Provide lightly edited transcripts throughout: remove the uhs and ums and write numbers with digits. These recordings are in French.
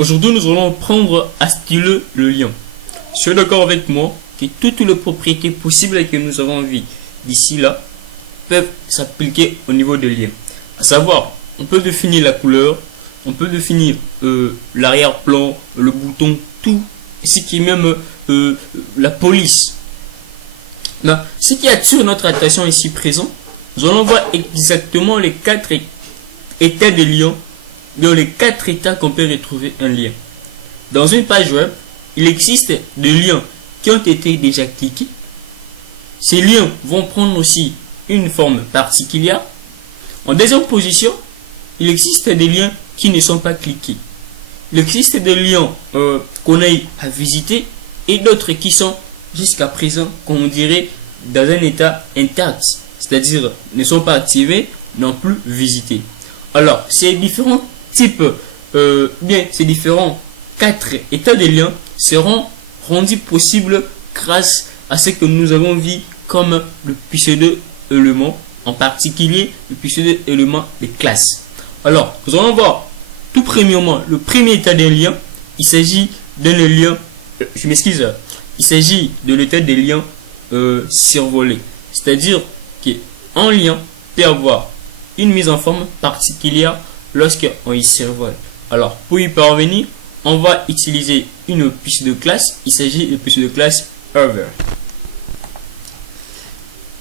Aujourd'hui, nous allons apprendre à styler le lion. Soyez d'accord avec moi que toutes les propriétés possibles que nous avons vues d'ici là peuvent s'appliquer au niveau de lion. À savoir, on peut définir la couleur, on peut définir l'arrière-plan, le bouton, tout, ainsi que même la police. Là, ce qui attire notre attention ici présent, nous allons voir exactement les 4 états de lion, dans les 4 états qu'on peut retrouver un lien. Dans une page web, il existe des liens qui ont été déjà cliqués. Ces liens vont prendre aussi une forme particulière. En deuxième position, il existe des liens qui ne sont pas cliqués. Il existe des liens qu'on a à visiter et d'autres qui sont jusqu'à présent, comme on dirait, dans un état intact, c'est-à-dire ne sont pas activés, non plus visités. Alors, ces différents types, ces différents 4 états de liens seront rendus possibles grâce à ce que nous avons vu comme le pseudo-élément, en particulier le pseudo-élément des classes. Alors, nous allons voir tout premièrement le premier état d'un lien. Il s'agit d'un lien, il s'agit de l'état des liens survolés. C'est-à-dire qu'un lien peut avoir une mise en forme particulière lorsqu'on y survole. Alors, pour y parvenir, on va utiliser une puce de classe. Il s'agit de puce de classe Hover.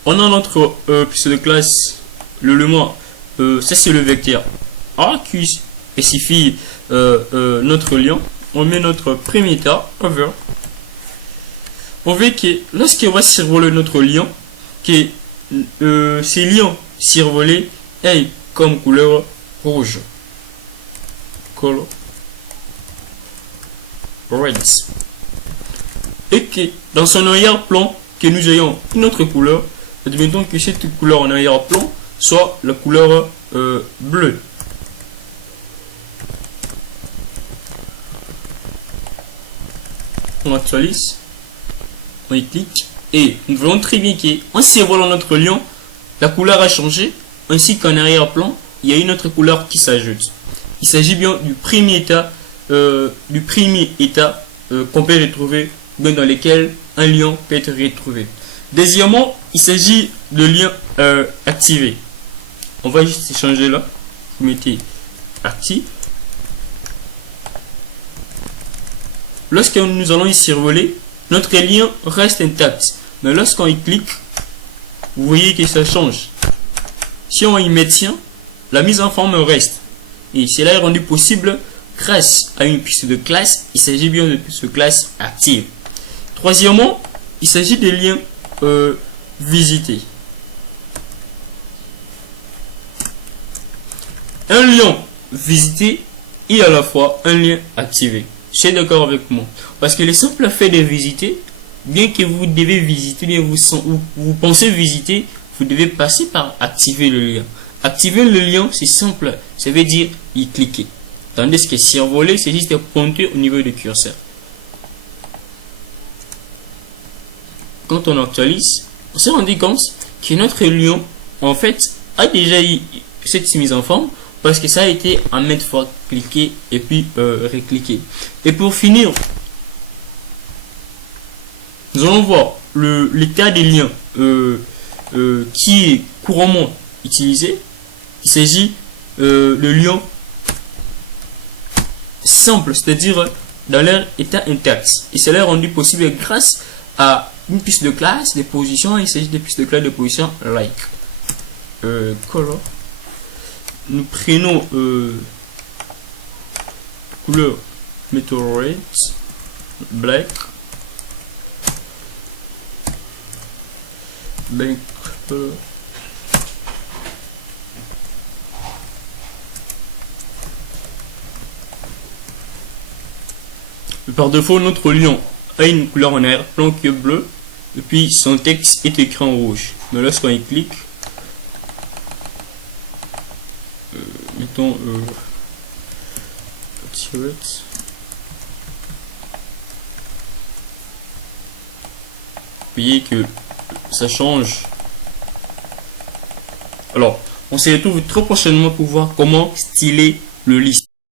On a notre puce de classe, l'élément, ça c'est le vecteur A qui spécifie notre lien. On met notre premier état, Hover. On veut que lorsqu'on va survoler notre lien, que ces liens survolés aient comme couleur rouge. Color red. Et que dans son arrière-plan, que nous ayons une autre couleur, admettons que cette couleur en arrière-plan soit la couleur bleue. On actualise, on y clique et nous voyons très bien qu'en survolant notre lion, la couleur a changé, ainsi qu'en arrière-plan, il y a une autre couleur qui s'ajoute. Il s'agit bien du premier état, qu'on peut retrouver, dans lequel un lion peut être retrouvé. Deuxièmement, il s'agit de liens activés. On va juste changer là. Vous mettez actif. Lorsque nous allons y survoler, notre lien reste intact. Mais lorsqu'on y clique, vous voyez que ça change. Si on y maintient, la mise en forme reste. Et cela est rendu possible grâce à une puce de classe. Il s'agit bien de puce de classe active. Troisièmement, il s'agit des liens visités. Un lien visité et à la fois un lien activé. Je suis d'accord avec moi. Parce que le simple fait de visiter, bien que vous devez visiter, bien vous pensez visiter, vous devez passer par activer le lien. Activer le lien, c'est simple, ça veut dire y cliquer. Tandis que survoler, c'est juste pointer au niveau du curseur. Quand on actualise, on s'est rendu compte que notre lien, en fait, a déjà eu cette mise en forme parce que ça a été en maintes fois cliqué et puis recliqué. Et pour finir, nous allons voir l'état des liens qui est couramment utilisé. Il s'agit de liens simples, c'est-à-dire dans leur état intact. Et cela est rendu possible grâce à une puce de classe de position. Il s'agit de puces de classe de position like. Color. Nous prenons couleur meteorite black. Par défaut, notre lion a une couleur en arrière-plan qui est bleu, et puis son texte est écrit en rouge. Mais lorsqu'on y clique, mettons vous voyez que ça change. Alors, on se retrouve très prochainement pour voir comment styler le liste.